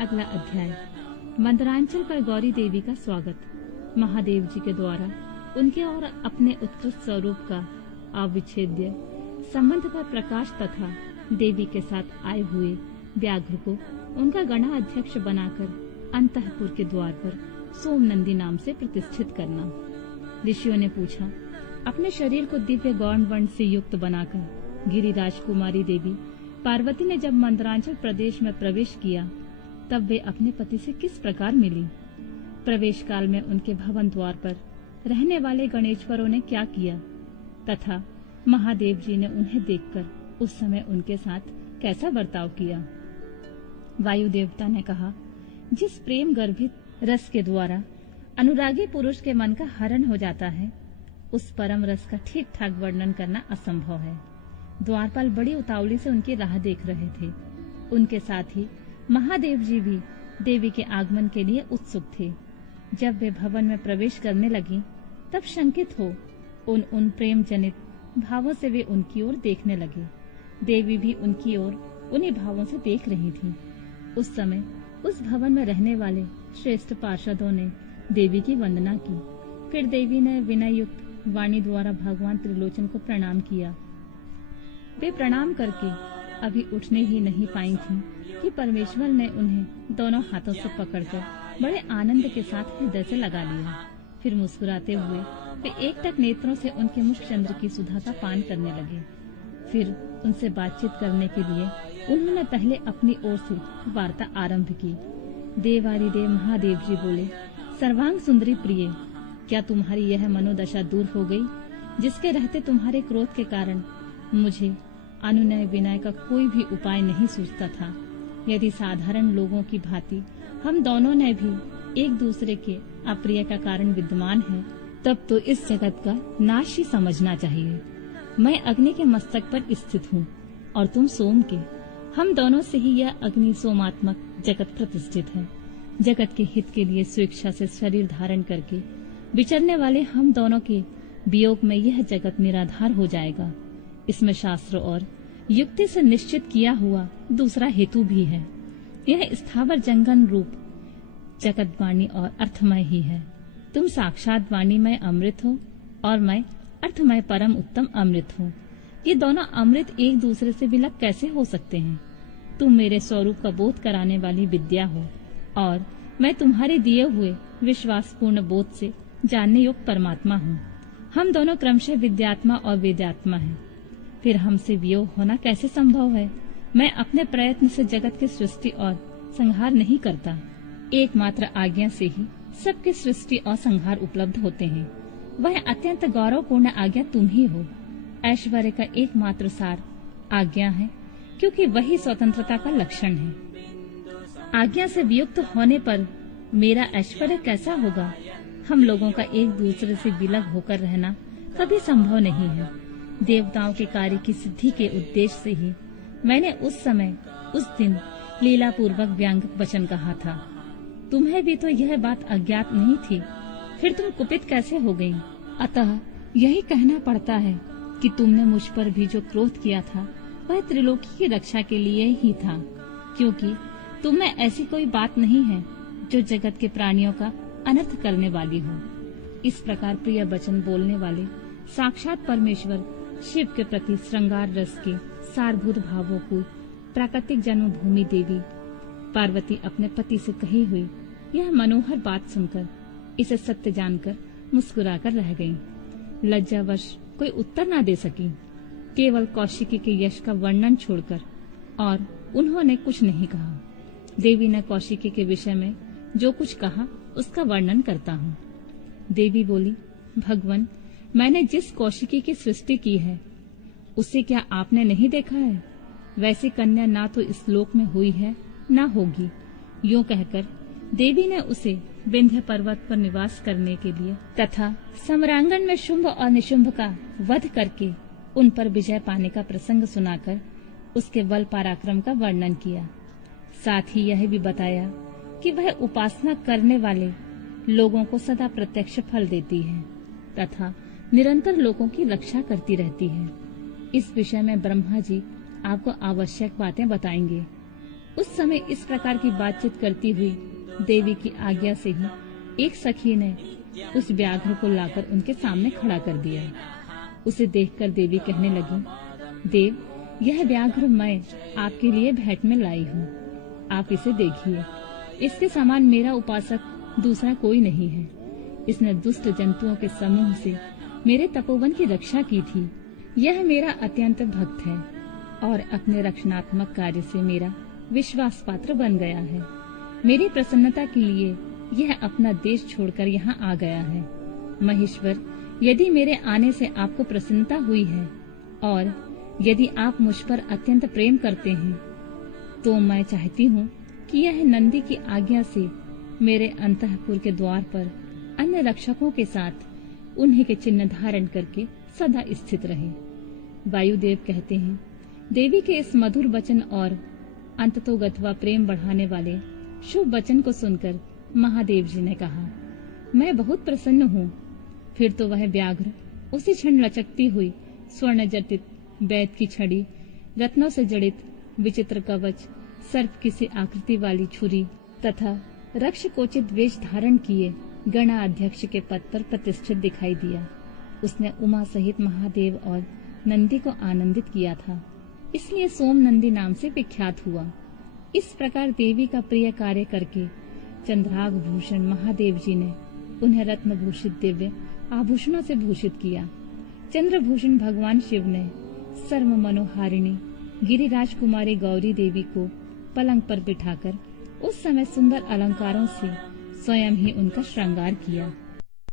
अगला अध्याय। मंदरांचल पर गौरी देवी का स्वागत। महादेव जी के द्वारा उनके और अपने उत्कृष्ट स्वरूप का अविच्छेद्य संबंध पर प्रकाश तथा देवी के साथ आए हुए व्याघ्र को उनका गणाध्यक्ष बनाकर अंतःपुर के द्वार पर सोमनंदी नाम से प्रतिष्ठित करना। ऋषियों ने पूछा, अपने शरीर को दिव्य गौण वर्ण से युक्त बनाकर गिरिराज कुमारी देवी पार्वती ने जब मंदरांचल प्रदेश में प्रवेश किया तब वे अपने पति से किस प्रकार मिली? प्रवेश काल में उनके भवन द्वार पर रहने वाले गणेश्वरों ने क्या किया तथा महादेव जी ने उन्हें देखकर उस समय उनके साथ कैसा बर्ताव किया? वायु देवता ने कहा, जिस प्रेम गर्भित रस के द्वारा अनुरागी पुरुष के मन का हरण हो जाता है, उस परम रस का ठीक ठाक वर्णन करना असंभव है। द्वारपाल बड़ी उतावली से उनकी राह देख रहे थे। उनके साथ ही महादेव जी भी देवी के आगमन के लिए उत्सुक थे। जब वे भवन में प्रवेश करने लगी तब शंकित हो उन प्रेम जनित भावों से वे उनकी ओर देखने लगे। देवी भी उनकी ओर उन्हीं भावों से देख रही थी। उस समय उस भवन में रहने वाले श्रेष्ठ पार्षदों ने देवी की वंदना की। फिर देवी ने विनय युक्त वाणी द्वारा भगवान त्रिलोचन को प्रणाम किया। वे प्रणाम करके अभी उठने ही नहीं पाई थीं कि परमेश्वर ने उन्हें दोनों हाथों से पकड़कर बड़े आनंद के साथ हृदय से लगा लिया। फिर मुस्कुराते हुए वे एकटक नेत्रों से उनके मुख चंद्र की सुधा का पान करने लगे। फिर उनसे बातचीत करने के लिए उन्होंने पहले अपनी ओर से वार्ता आरंभ की। देवादिदेव महादेव जी बोले, सर्वांग सुंदरी प्रिय, क्या तुम्हारी यह मनोदशा दूर हो गई जिसके रहते तुम्हारे क्रोध के कारण मुझे अनुनय विनय का कोई भी उपाय नहीं सूझता था? यदि साधारण लोगों की भांति हम दोनों ने भी एक दूसरे के अप्रिय का कारण विद्यमान है, तब तो इस जगत का नाश ही समझना चाहिए। मैं अग्नि के मस्तक पर स्थित हूँ और तुम सोम के। हम दोनों से ही यह अग्नि सोमात्मक जगत प्रतिष्ठित है। जगत के हित के लिए स्वेच्छा से शरीर धारण करके विचरने वाले हम दोनों के वियोग में यह जगत निराधार हो जाएगा। इसमें शास्त्र और युक्ति से निश्चित किया हुआ दूसरा हेतु भी है। यह स्थावर जंगम रूप जगत वाणी और अर्थमय ही है। तुम साक्षात वाणीमय अमृत हो और मैं अर्थमय परम उत्तम अमृत हूँ। ये दोनों अमृत एक दूसरे से विलग कैसे हो सकते हैं? तुम मेरे स्वरूप का बोध कराने वाली विद्या हो और मैं तुम्हारे दिए हुए विश्वासपूर्ण बोध से जानने योग्य परमात्मा हूँ। हम दोनों क्रमशः विद्यात्मा और वेदात्मा हैं। फिर हमसे वियोग होना कैसे संभव है? मैं अपने प्रयत्न से जगत की सृष्टि और संहार नहीं करता। एकमात्र आज्ञा से ही सबकी सृष्टि और संहार उपलब्ध होते हैं। वह अत्यंत गौरवपूर्ण आज्ञा तुम ही हो। ऐश्वर्य का एकमात्र सार आज्ञा है, क्योंकि वही स्वतंत्रता का लक्षण है। आज्ञा से वियुक्त होने पर मेरा ऐश्वर्य कैसा होगा? हम लोगों का एक दूसरे से विलग होकर रहना कभी संभव नहीं है। देवताओं के कार्य की सिद्धि के उद्देश्य से ही मैंने उस समय उस दिन लीला पूर्वक व्यंग वचन कहा था। तुम्हें भी तो यह बात अज्ञात नहीं थी, फिर तुम कुपित कैसे हो गयी? अतः यही कहना पड़ता है कि तुमने मुझ पर भी जो क्रोध किया था वह त्रिलोकी की रक्षा के लिए ही था, क्योंकि तुम में ऐसी कोई बात नहीं है जो जगत के प्राणियों का अनर्थ करने वाली हो। इस प्रकार प्रिय वचन बोलने वाले साक्षात परमेश्वर शिव के प्रति श्रृंगार रस के सारभूत भावों को प्राकृतिक जन्मभूमि देवी पार्वती अपने पति से कही हुई यह मनोहर बात सुनकर इसे सत्य जानकर मुस्कुराकर रह गईं। लज्जावश कोई उत्तर न दे सकी, केवल कौशिकी के यश का वर्णन छोड़कर, और उन्होंने कुछ नहीं कहा। देवी ने कौशिकी के विषय में जो कुछ कहा उसका वर्णन करता हूँ। देवी बोली, भगवान, मैंने जिस कौशिकी की सृष्टि की है उसे क्या आपने नहीं देखा है? वैसी कन्या ना तो इस लोक में हुई है ना होगी। यूं कहकर देवी ने उसे विंध्य पर्वत पर निवास करने के लिए तथा सम्रांगण में शुंभ और निशुंभ का वध करके उन पर विजय पाने का प्रसंग सुनाकर उसके बल पराक्रम का वर्णन किया। साथ ही यह भी बताया कि वह उपासना करने वाले लोगों को सदा प्रत्यक्ष फल देती है तथा निरंतर लोगों की रक्षा करती रहती है। इस विषय में ब्रह्मा जी आपको आवश्यक बातें बताएंगे। उस समय इस प्रकार की बातचीत करती हुई देवी की आज्ञा से ही एक सखी ने उस व्याघ्र को लाकर उनके सामने खड़ा कर दिया। उसे देखकर देवी कहने लगी, देव, यह व्याघ्र मैं आपके लिए भेंट में लाई हूँ। आप इसे देखिए। इसके समान मेरा उपासक दूसरा कोई नहीं है। इसने दुष्ट जंतुओं के समूह से मेरे तपोवन की रक्षा की थी। यह मेरा अत्यंत भक्त है और अपने रक्षणात्मक कार्य से मेरा विश्वास पात्र बन गया है। मेरी प्रसन्नता के लिए यह अपना देश छोड़कर यहाँ आ गया है। महेश्वर, यदि मेरे आने से आपको प्रसन्नता हुई है और यदि आप मुझ पर अत्यंत प्रेम करते हैं, तो मैं चाहती हूँ कि यह नंदी की आज्ञा से मेरे अंतःपुर के द्वार पर अन्य रक्षकों के साथ उन्हीं के चिन्ह धारण करके सदा स्थित रहे। वायुदेव कहते हैं, देवी के इस मधुर वचन और अंततोगत्वा प्रेम बढ़ाने वाले शुभ वचन को सुनकर महादेव जी ने कहा, मैं बहुत प्रसन्न हूँ। फिर तो वह व्याघ्र उसी क्षण लचकती हुई स्वर्ण जटित वैद की छड़ी, रत्नों से जड़ित विचित्र कवच, सर्प की सी आकृति वाली छुरी तथा रक्ष कोचित वेश धारण किए गणाध्यक्ष के पद पर प्रतिष्ठित दिखाई दिया। उसने उमा सहित महादेव और नंदी को आनंदित किया था, इसलिए सोम नंदी नाम से विख्यात हुआ। इस प्रकार देवी का प्रिय कार्य करके चंद्राग भूषण महादेव जी ने उन्हें रत्न भूषित दिव्य आभूषणों से भूषित किया। चंद्रभूषण भगवान शिव ने सर्व मनोहारिणी गिरिराज कुमारी गौरी देवी को पलंग पर बिठाकर उस समय सुंदर अलंकारों से स्वयं ही उनका श्रृंगार किया।